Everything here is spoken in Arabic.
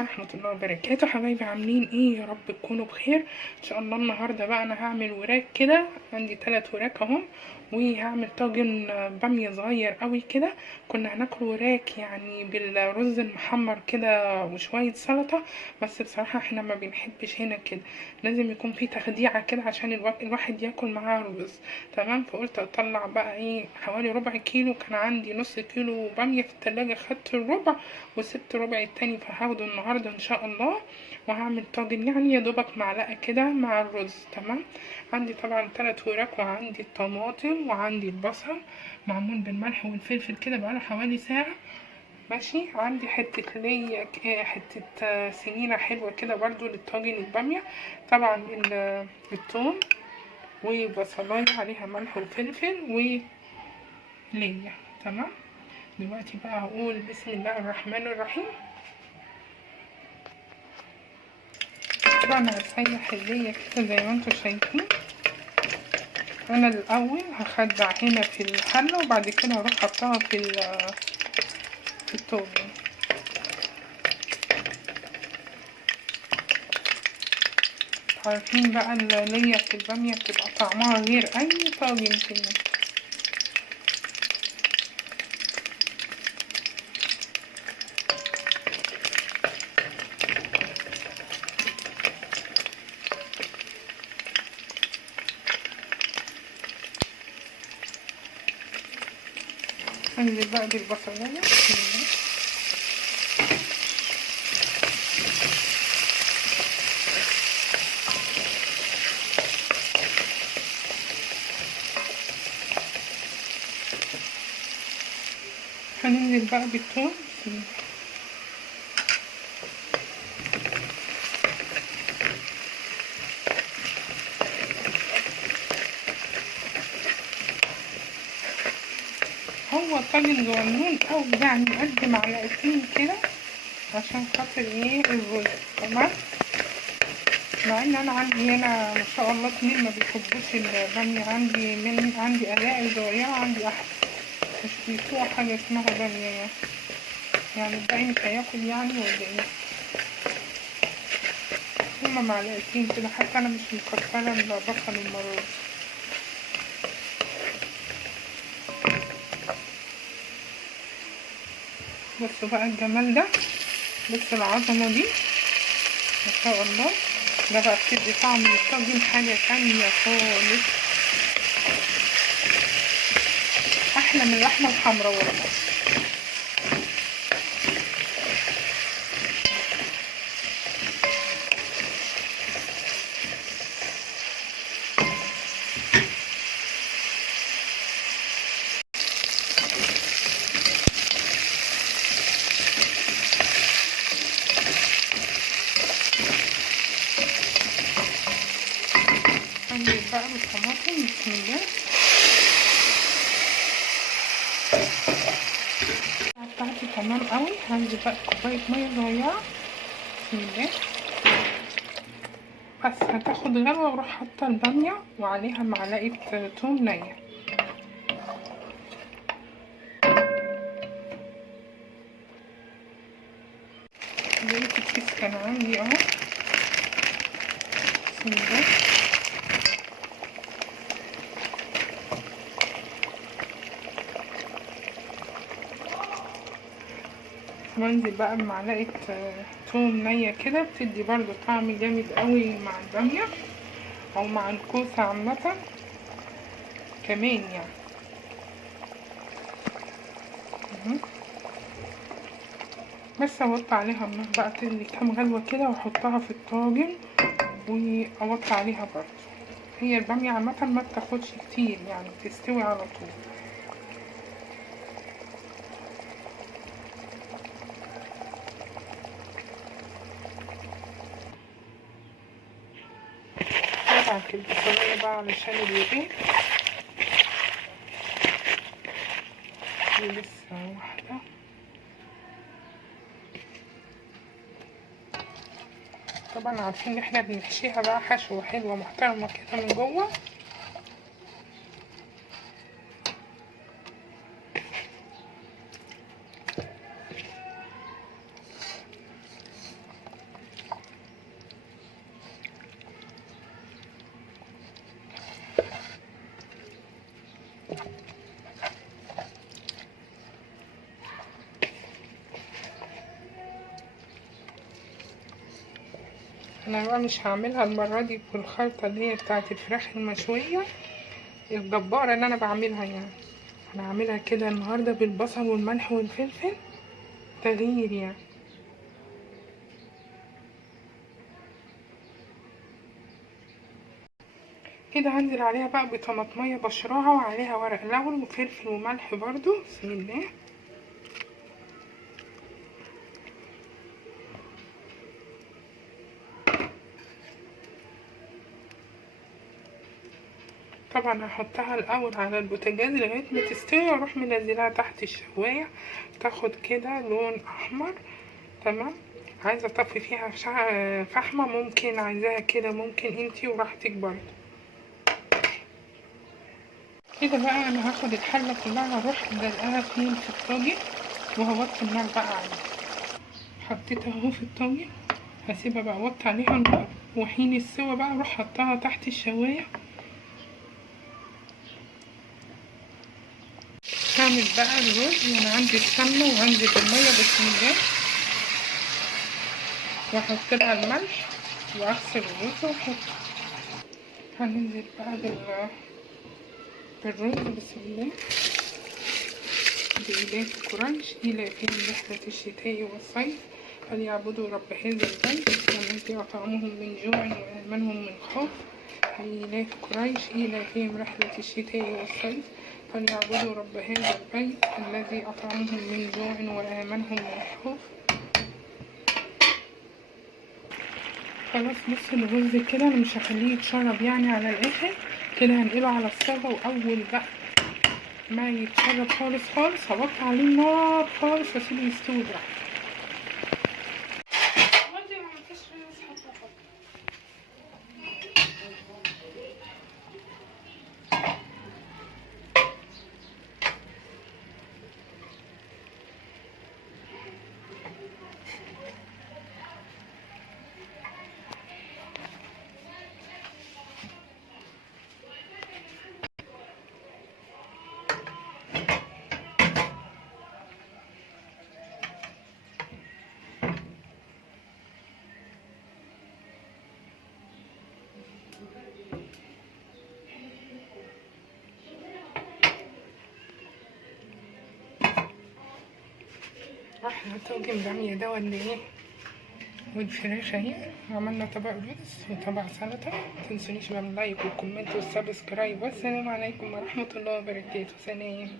ورحمة الله وبركاته. حبايبي عاملين ايه؟ يا رب تكونوا بخير ان شاء الله. النهاردة بقى انا هعمل وراك كده، عندي 3 وراك اهم، وهعمل طاجن بامية صغير قوي كده. كنا هناكل وراك يعني بالرز المحمر كده وشوية سلطة، بس بصراحة احنا ما بنحبش هنا كده، لازم يكون في تخديعة كده عشان الواحد ياكل معاه رز. تمام، فقلت اطلع بقى ايه حوالي ربع كيلو، كان عندي نص كيلو بامية في التلاجة، خدت الربع وسبت ربع التاني، فهاخده النهاردة ان شاء الله. وهعمل طاجن يعني يا دوبك معلقة كده مع الرز. تمام، عندي طبعا 3 وراك، وعندي الطماطم، وعندي البصل معمول بالملح والفلفل كده بقاله حوالي ساعة. ماشي، عندي حتة ليا حتة سمينة حلوة كده برضو للطاجن البامية. طبعا الثوم وبصلاية عليها ملح وفلفل وليا. تمام، دلوقتي بقى هقول بسم الله الرحمن الرحيم. طبعا هسيح الليا كده زي ما انتوا شايفين. انا الاول هخدع هنا في الحله، وبعد كده هروح احطها في الطاجن. عارفين بقى الليا في الباميه بتبقى طعمها غير اي طاجن كده. انزل بقى بالبصلايه هننزل بقى بالثوم. هو طاجن صغنون او يعني قد معلقتين كده عشان خاطر ايه الرز. تمام، مع ان انا عندي هنا ما شاء الله اتنين ما بيحبوش البامية، عندي قلاقي صغيرة، عندي احد مش بيسوى حاجة اسمها بامية يعني الباقي مش هياكل يعني ولا ايه. هما معلقتين كده، حتى انا مش مكترة البصل المرة دي. بصوا بقى الجمال ده، بصوا العظمة دي ما شاء الله. ده بقى بتدي طعم للطاجن حاجة تانية خالص، احلى من اللحمة الحمرا والله. هنزل بقى بالطماطم بسم الله. بتاعتي تمام قوي، هنزل بقى كوباية مية صغيرة بسم الله. بس هتاخد غلوة واروح حاطة البامية وعليها معلقة توم نية. لقيت الكيس كان عندي اهو بسم الله. بنزل بقى بمعلقة توم نية كده، بتدي برضو طعم جامد قوي مع البامية او مع الكوسة عامة كمان يعني. بس اوطي عليها النار بقى تغلي كام غلوة كده، واحطها في الطاجن واوطي عليها برضو. هي البامية عامة ما بتاخدش كتير يعني، بتستوي على طول. طبعا كده البصلاية بقى علشان الوقت دي لسه واحدة. طبعا عارفين ان احنا بنحشيها بقى حشوة حلوة محترمة كده من جوه. انا بقى مش هعملها المرة دي بالخلطة اللي هي بتاعة الفراخ المشوية الجبارة اللي انا بعملها يعني. انا هعملها كده النهاردة بالبصل والملح والفلفل، تغيير يعني. كده هنزل عليها بقى بطماطمية بشراها وعليها ورق لورا وفلفل وملح برضو. بسم الله. طبعا هحطها الاول على البوتاجاز لغايه ما تستوي واروح منزلها تحت الشوايه تاخد كده لون احمر. تمام. عايزه اطفي فيها فحمه ممكن، عايزاها كده ممكن انتي وراحتك برضه. كده بقى انا هاخد الحله كلها هروح دلقاها في الطاجن وهوطي النار بقى عليها. حطيتها اهو في الطاجن، هسيبها بقى اوطي عليها النار وحين السوا بقى اروح حطها تحت الشوايه. هعمل بقى الرز. انا عندي السمنه وعندي الميه. بسم الله. واحط لها الملح واغسل الرز واحطه. هننزل بقى بالرز. بسم الله. بإله قريش إلافهم رحلة الشتاء والصيف فليعبدوا رب هذا البيت الذي أطعمهم من جوع وآمنهم من خوف. لإله قريش إلافهم رحلة الشتاء والصيف فليعبدوا رب هذا البيت الذي أطعمهم من جوع وآمنهم من خوف. خلاص بص الرز كده انا مش هخليه يتشرب يعني على الاخر. كده هنقله على الصاجة، واول بقى ما يتشرب خالص خالص هوطي عليه النار خالص واسيبه يستوي براحته. احنا طاجن بامية ده ولا ايه؟ والفراخ اهي. عملنا طبق رز وطبق سلطة. متنسونيش بقى من اللايك والكومنت والسبسكرايب. والسلام عليكم ورحمة الله وبركاته. سلام.